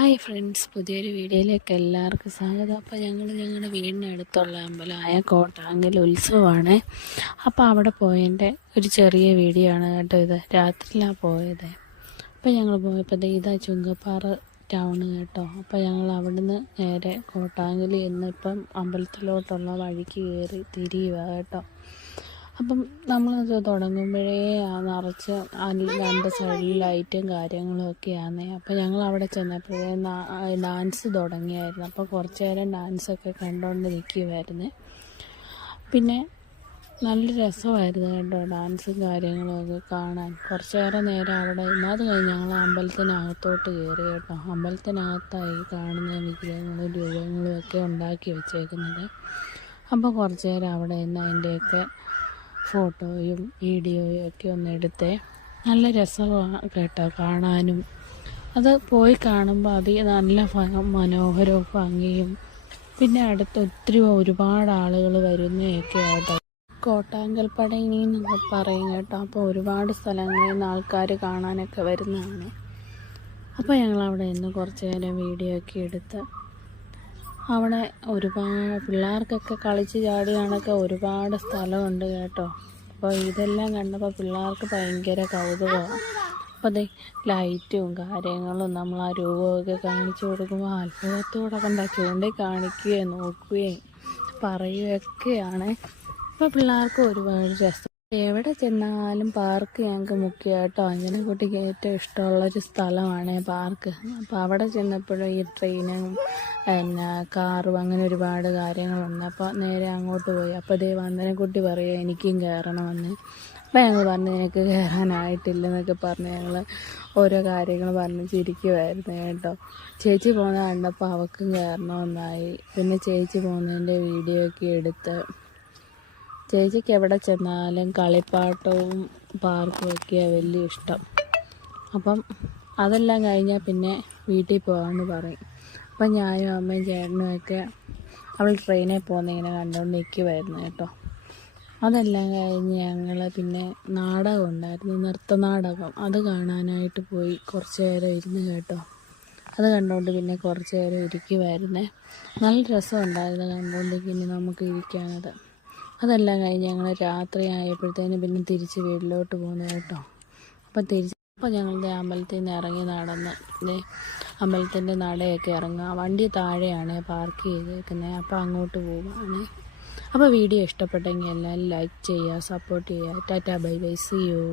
Hi friends, പുതിയൊരു വീഡിയോയിലേക്ക് എല്ലാവർക്കും സ്വാഗതം. അപ്പോൾ ഞങ്ങളുടെ വീടിനടുത്തുള്ള അമ്പലമായ കോട്ടാങ്കൽ ഉത്സവമാണ്. അപ്പോൾ അവിടെ പോയതിൻ്റെ ഒരു ചെറിയ വീഡിയോ ആണ് കേട്ടോ. ഇത് രാത്രിയിലാണ് പോയത്. അപ്പോൾ ഞങ്ങൾ പോയപ്പോൾ ഇതാ ചുങ്കപ്പാറ ടൗണ് കേട്ടോ. അപ്പോൾ ഞങ്ങൾ അവിടുന്ന് നേരെ കോട്ടാങ്കൽ ഇന്നിപ്പം അമ്പലത്തിലോട്ടുള്ള വഴിക്ക് കയറി തിരിയുക കേട്ടോ. അപ്പം നമ്മളത് തുടങ്ങുമ്പോഴേ നിറച്ച് രണ്ട് സൈഡിൽ ലൈറ്റും കാര്യങ്ങളും ഒക്കെയാണ്. അപ്പോൾ ഞങ്ങൾ അവിടെ ചെന്നപ്പോഴേ ഡാൻസ് തുടങ്ങിയായിരുന്നു. അപ്പോൾ കുറച്ച് നേരം ഡാൻസൊക്കെ കണ്ടുകൊണ്ട് നിൽക്കുമായിരുന്നു. പിന്നെ നല്ല രസമായിരുന്നു കേട്ടോ, ഡാൻസും കാര്യങ്ങളും ഒക്കെ കാണാൻ. കുറച്ചേറെ നേരം അവിടെ അത് കഴിഞ്ഞ് ഞങ്ങൾ അമ്പലത്തിനകത്തോട്ട് കയറി കേട്ടോ. അമ്പലത്തിനകത്തായി കാണുന്ന വിഗ്രഹങ്ങളും രൂപങ്ങളും ഒക്കെ ഉണ്ടാക്കി വെച്ചേക്കുന്നത്. അപ്പോൾ കുറച്ച് നേരം അവിടെ നിന്ന് അതിൻ്റെയൊക്കെ ഫോട്ടോയും വീഡിയോയും ഒക്കെ ഒന്ന് എടുത്തേ. നല്ല രസമാണ് കേട്ടോ കാണാനും. അത് പോയി കാണുമ്പോൾ നല്ല മനോഹരവും ഭംഗിയും. പിന്നെ അടുത്ത് ഒരുപാട് ആളുകൾ വരുന്നതൊക്കെ ആട്ടോ. കോട്ടാങ്കൽ പടയണി എന്നൊക്കെ പറയും കേട്ടോ. അപ്പോൾ ഒരുപാട് സ്ഥലങ്ങളിൽ നിന്ന് ആൾക്കാർ കാണാനൊക്കെ വരുന്നതാണ്. അപ്പോൾ ഞങ്ങളവിടെ നിന്ന് കുറച്ച് നേരം വീഡിയോ ഒക്കെ എടുത്ത് അവിടെ ഒരുപാട് പിള്ളേർക്കൊക്കെ കളിച്ച് ചാടിയാണൊക്കെ ഒരുപാട് സ്ഥലമുണ്ട് കേട്ടോ. അപ്പോൾ ഇതെല്ലാം കണ്ടപ്പോൾ പിള്ളേർക്ക് ഭയങ്കര കൗതുകമാണ്. അപ്പോൾ ലൈറ്റും കാര്യങ്ങളും നമ്മൾ ആ രൂപമൊക്കെ കാണിച്ചു കൊടുക്കുമ്പോൾ അത്ഭുതത്തോടെ കണ്ട ചൂണ്ടി കാണിക്കുകയും നോക്കുകയും പറയുകയൊക്കെയാണ്. അപ്പോൾ പിള്ളേർക്ക് ഒരുപാട് രസം. എവിടെ ചെന്നാലും പാർക്ക് ഞങ്ങൾക്ക് മുഖ്യ കേട്ടോ. കുട്ടിക്ക് ഏറ്റവും ഇഷ്ടമുള്ളൊരു സ്ഥലമാണ് പാർക്ക്. അപ്പോൾ അവിടെ ചെന്നപ്പോഴും ഈ ട്രെയിനും കാറും അങ്ങനെ ഒരുപാട് കാര്യങ്ങളുണ്ട്. അപ്പോൾ നേരെ അങ്ങോട്ട് പോയി. അപ്പോൾ കുട്ടി പറയുക എനിക്കും കയറണമെന്ന്. അപ്പോൾ ഞങ്ങൾ പറഞ്ഞു നിനക്ക് കയറാനായിട്ടില്ലെന്നൊക്കെ പറഞ്ഞ് ഞങ്ങൾ ഓരോ കാര്യങ്ങൾ പറഞ്ഞ് ചിരിക്കുമായിരുന്നു കേട്ടോ. ചേച്ചി പോകുന്ന കണ്ടപ്പോൾ അവൾക്കും കയറണമെന്നായി. പിന്നെ ചേച്ചി പോകുന്നതിൻ്റെ വീഡിയോ ഒക്കെ എടുത്ത് ചേച്ചിക്ക് എവിടെ ചെന്നാലും കളിപ്പാട്ടവും പാർക്കും ഒക്കെയാണ് വലിയ ഇഷ്ടം. അപ്പം അതെല്ലാം കഴിഞ്ഞാൽ പിന്നെ വീട്ടിൽ പോകാമെന്ന് പറയും. അപ്പം ഞാനും അമ്മയും ചേട്ടനും ഒക്കെ അവൾ ട്രെയിനിൽ പോകുന്നിങ്ങനെ കണ്ടുകൊണ്ട് നിൽക്കുമായിരുന്നു കേട്ടോ. അതെല്ലാം കഴിഞ്ഞ് ഞങ്ങൾ പിന്നെ നാടകം ഉണ്ടായിരുന്നു, നൃത്തനാടകം. അത് കാണാനായിട്ട് പോയി കുറച്ച് നേരം ഇരുന്ന് കേട്ടോ. അത് കണ്ടുകൊണ്ട് പിന്നെ കുറച്ച് നേരം ഇരിക്കുമായിരുന്നേ. നല്ല രസമുണ്ടായിരുന്നു കണ്ടുകൊണ്ടിരിക്കുന്നു നമുക്ക് ഇരിക്കാനത്. അതെല്ലാം കഴിഞ്ഞ് ഞങ്ങൾ രാത്രി ആയപ്പോഴത്തേന് പിന്നെ തിരിച്ച് വീട്ടിലോട്ട് പോകുന്നു കേട്ടോ. അപ്പോൾ ഞങ്ങളുടെ അമ്പലത്തിൽ നിന്ന് ഇറങ്ങി നടന്ന് അമ്പലത്തിൻ്റെ നടയൊക്കെ ഇറങ്ങുക. വണ്ടി താഴെയാണ് പാർക്ക് ചെയ്തേക്കുന്നത്. അപ്പോൾ അങ്ങോട്ട് പോവുകയാണ്. അപ്പോൾ വീഡിയോ ഇഷ്ടപ്പെട്ടെങ്കിൽ എല്ലാവരും ലൈക്ക് ചെയ്യുക, സപ്പോർട്ട് ചെയ്യുക. Tata bye bye, see U.